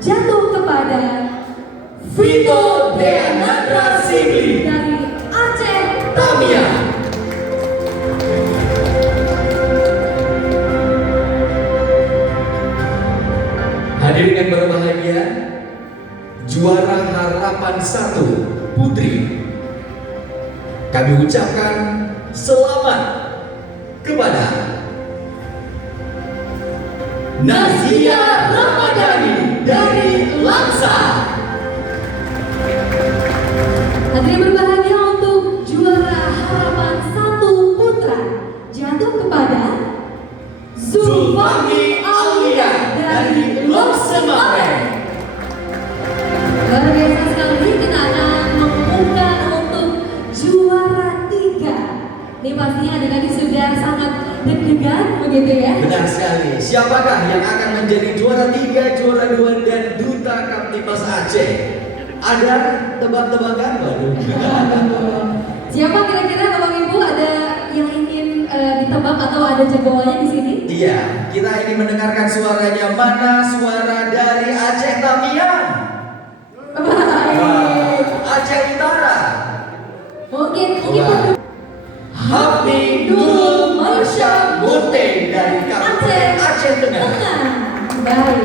jatuh kepada Vito Deanandra Sigli dari Aceh Tamiang. Hadirin yang berbahagia, juara harapan 1 putri, kami ucapkan selamat kepada Nazia Ramadhani dari Langsa. Hadirin berbahagia, untuk juara harapan 1 putra jatuh kepada Zulfahmi Aulia dari Lok Semarang. Luar biasa sekali, kita akan mengumumkan untuk juara 3. Ini pastinya adik-adik sudah sangat deg-degan begitu ya. Benar sekali. Siapakah yang akan menjadi juara 3, juara 2 dan duta Kamtibmas Aceh? Ada tebak-tebakan? Waduh. Siapa kira-kira Bapak Ibu, ada yang ingin ditebak atau ada jagoannya di sini? Iya, kita ingin mendengarkan suaranya. Mana suara dari Aceh Tamiang? Baik. Aceh Utara. Mungkin Wah. Hafni Nurul Marsha Mute dari Kabupaten Aceh Tengah. Baik.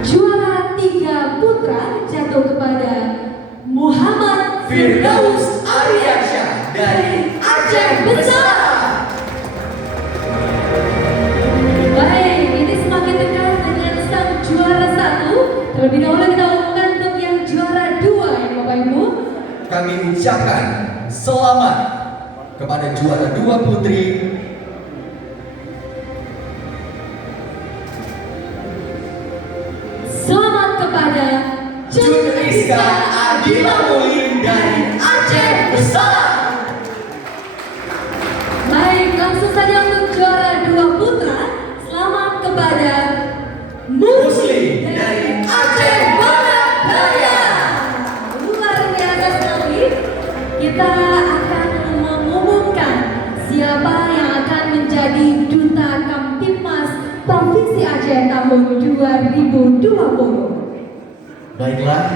Juara 3 putra jatuh kepada Muhammad Firdaus Aryansyah dari Aceh Besar. Baik, ini semakin dekat dengan sang juara 1. Terlebih dahulu kita umumkan untuk yang juara 2 ya Bapak Ibu. Kami ucapkan selamat kepada juara 2 putri Selamat kepada Jun Rizka Adila Mulin dari Aceh Besar. Baik, langsung saja untuk juara 2 putra. Selamat kepada Muslim dari Aceh Barat Daya. Luar biasa sekali. Kita akan mengumumkan siapa yang akan menjadi duta Kamtibmas Provinsi Aceh tahun 2020. Baiklah,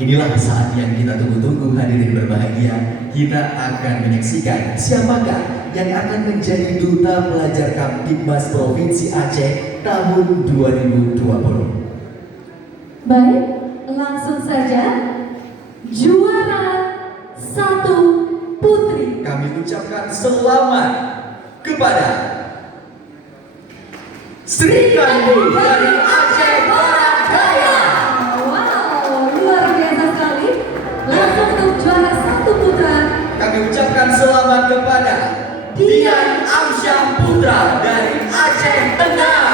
inilah saat yang kita tunggu-tunggu, hadirin berbahagia. Kita akan menyaksikan siapakah yang akan menjadi duta pelajar Kamtibmas Provinsi Aceh tahun 2020. Baik, langsung saja juara 1 putri. Kami ucapkan selamat kepada Sri Kandi dari Aceh Barat Daya. Wow, luar biasa sekali. Langsung untuk juara 1 putra. Kami ucapkan selamat kepada Dian Amsyah Putra dari Aceh Tengah.